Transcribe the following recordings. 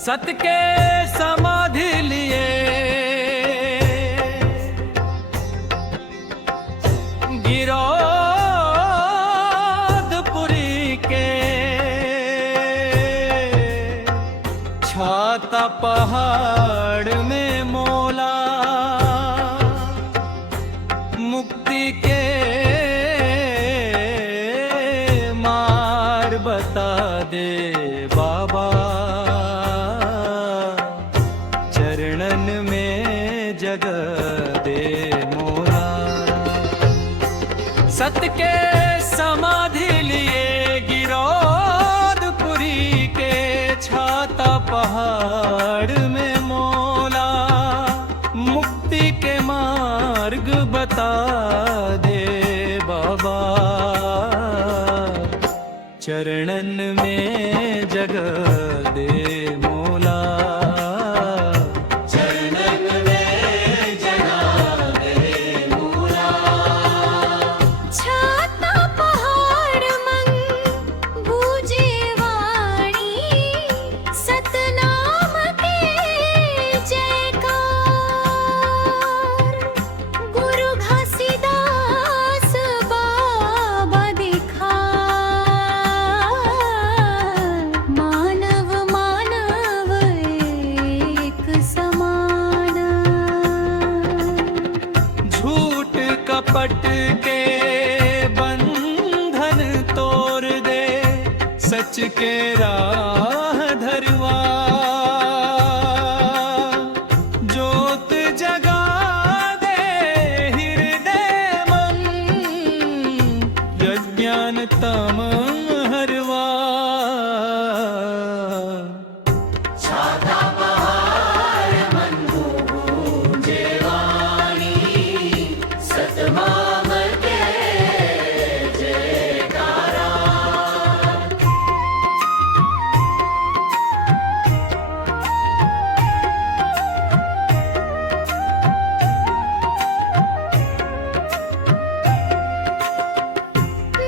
सत के समाधि लिए गिरौदपुरी के छाता पहाड़ में मोला मुक्ति के मार बता दे बाबा, चरणन में जगह दे मोरा। सत के समाधि लिए गिरौदपुरी के छाता पहाड़ में मोला मुक्ति के मार्ग बता दे बाबा, चरणन में जगह दे मोला। चरणन में जगह दे मोला। छाता पहाड़ मंग बूझे वाणी, सतनाम के जयकार। गुरु घासीदास बाबा दिखा, मानव मानव एक समान। झूठ कपट के बंधन तोड़ दे, सच के राह धरवा। ज्योत जगा दे हृदय मन, अज्ञान तम हरवा। छाता पहाड़ मन गूंजे वाणी, सतनाम के जयकारा।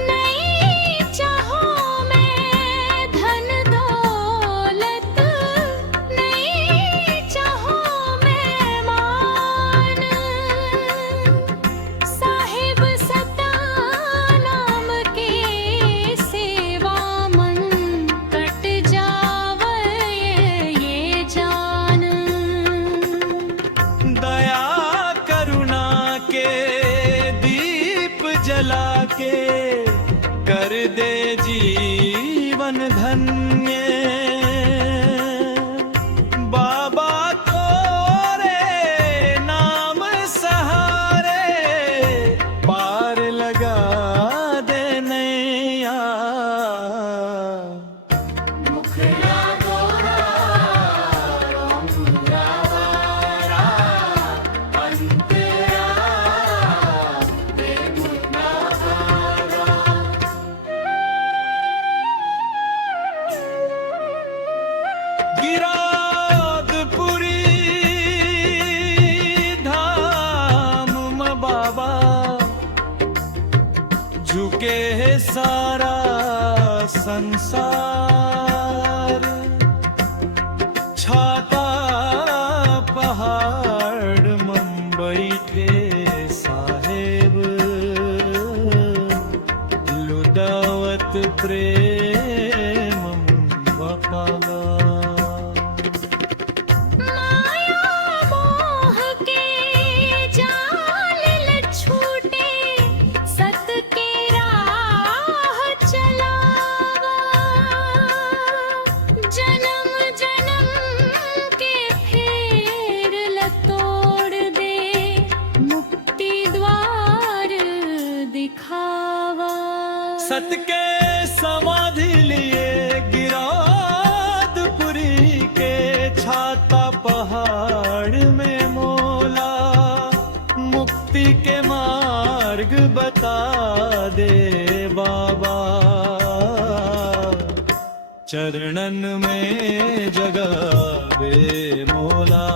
नहीं चाहूं मैं धन दौलत, नहीं चाहूं मैं मान। साहिब सता नाम के सेवा मन, कट जावे ये जान। दया करुणा के दीप जला के कर दे जीवन धन्य। बाबा तोरे नाम सहारे पार लगा दे नैया। मुखड़ा गोरा रंगावारा, अंतरा बेमुनावारा। गिरौदपुरी धाम में बाबा झुके है सारा संसार। छाता पहाड़ में बैठे साहेब, लुटावत प्रेम बपागा। माया मोह के जाल ल छूटे, सत के राह चलावा। जन्म जन्म के फेर ल तोड़ दे, मुक्ति द्वार दिखावा। सत के समाधि लिए गिरौदपुरी के छाता पहाड़ में मोला मुक्ति के मार्ग बता दे बाबा, चरणन में जगह बे मोला।